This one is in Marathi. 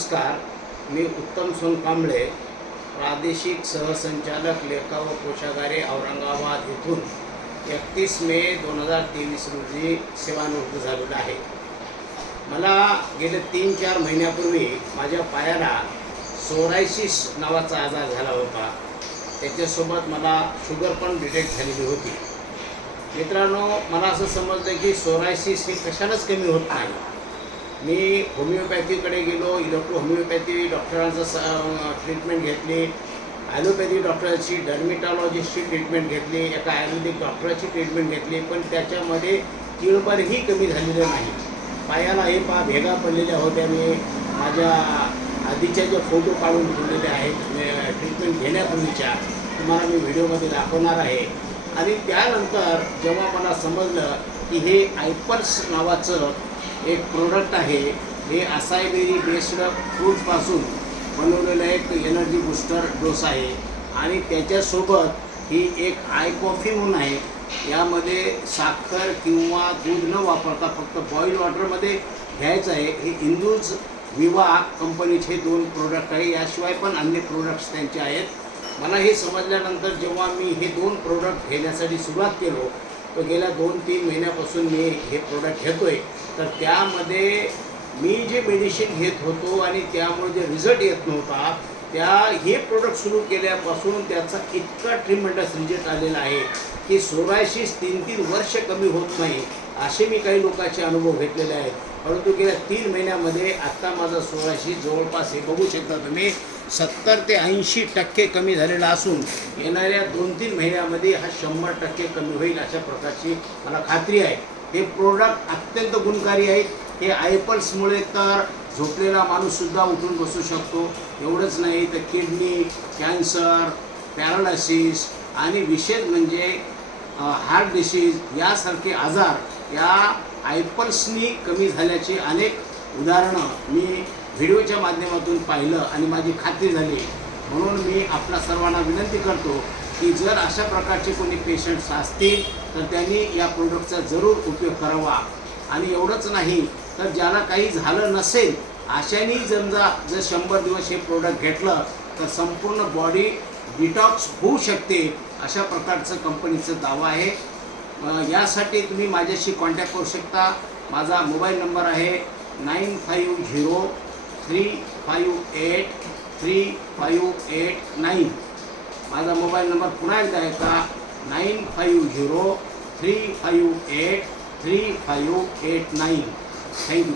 नमस्कार, मी उत्तम सोनकांबळे, प्रादेशिक सहसंचालक लेखा व कोषागारे औरंगाबाद येथून 31 मे 2023 रोजी सेवानिवृत्त झालेलो आहे. मला गेले 3-4 महिन्यापूर्वी माझ्या पायाला सोरायसिस नावाचा आजार झाला होता. त्याच्यासोबत मला शुगर पण डिटेक्ट झालेली होती. मित्रांनो, मला असं समजलं की सोरायसिस ही कशानंच कमी होत नाही. मी होमिओपॅथीकडे गेलो, होमिओपॅथी डॉक्टरांचं ट्रीटमेंट घेतली, ॲलोपॅथी डॉक्टरची, डर्मिटॉलॉजिस्टची ट्रीटमेंट घेतली, एका आयुर्वेदिक डॉक्टराची ट्रीटमेंट घेतली, पण त्याच्यामध्ये किळभरही कमी झालेलं नाही. पायाला हे भेगा पडलेल्या होत्या. मी माझ्या आधीच्या जे फोटो काढून ठेवलेले आहेत ट्रीटमेंट घेण्यापूर्वीच्या, तुम्हाला मी व्हिडिओमध्ये दाखवणार आहे. आणि त्यानंतर जेव्हा मला समजलं की हे आयपर्स नावाचं एक प्रोडक्ट आहे, हे असाई बेरी बेस्ड फ्रूटपासून बनवलेलं एक एनर्जी बूस्टर डोस आहे. आणि त्याच्यासोबत ही एक आय कॉफी म्हणून आहे. यामध्ये साखर किंवा दूध न वापरता फक्त बॉईल वॉटरमध्ये घ्यायचं आहे. हे इंदूज विवा कंपनीचे 2 प्रोडक्ट आहे. याशिवाय पण अन्य प्रोडक्ट्स त्यांचे आहेत. मला हे समजल्यानंतर जेव्हा मी हे 2 प्रोडक्ट घेण्यासाठी सुरुवात केलो, तर गेल्या 2-3 महिन्यापासून मी हे प्रोडक्ट घेतो आहे. तर त्यामध्ये मी जे मेडिसिन घेत होतो आणि त्यामुळे जे रिझल्ट येत नव्हता, हे प्रोडक्ट सुरू केल्यापासून त्याचा इतका ट्रिमेंडस रिझल्ट आलेला आहे की सोरायसिस 3-3 वर्ष कमी होत नाही, असे मी काही लोकांचे अनुभव घेतलेले आहेत. परंतु गेल्या 3 महिन्यामध्ये आत्ता माझा सोरायसिस जवळपास, हे बघू शकता तुम्ही, 70 ते 80% कमी झालेला असून येणाऱ्या 2-3 महिन्यामध्ये हा 100% कमी होईल अशा प्रकारची मला खात्री आहे. हे प्रोडक्ट अत्यंत गुणकारी आहेत. हे आयपल्समुळे तर झोपलेला माणूससुद्धा उठून बसू शकतो. एवढंच नाही तर किडनी, कॅन्सर, पॅरालायसिस आणि विशेष म्हणजे हार्ट डिसीज यासारखे आजार या आयपल्सनी कमी झाल्याची अनेक उदाहरणं मी व्हिडिओच्या माध्यमातून पाहिलं आणि माझी खात्री झाली. म्हणून मी आपल्या सर्वांना विनंती करतो की जर अशा प्रकारचे कोणी पेशंट्स असतील तर त्यांनी या प्रोडक्टचा जरूर उपयोग करावा. आणि एवढंच नाही तर ज्याला काही झालं नसेल अशाने जर 100 दिवस हे प्रोडक्ट घेतलं तर संपूर्ण बॉडी डिटॉक्स होऊ शकते, अशा प्रकारचं कंपनीचं दावा आहे. यासाठी तुम्ही माझ्याशी कॉन्टॅक्ट करू शकता. माझा मोबाईल नंबर आहे 9503583589. माझा मोबाईल नंबर पुन्हा एकदा आहे का 9503583589. थँक्यू.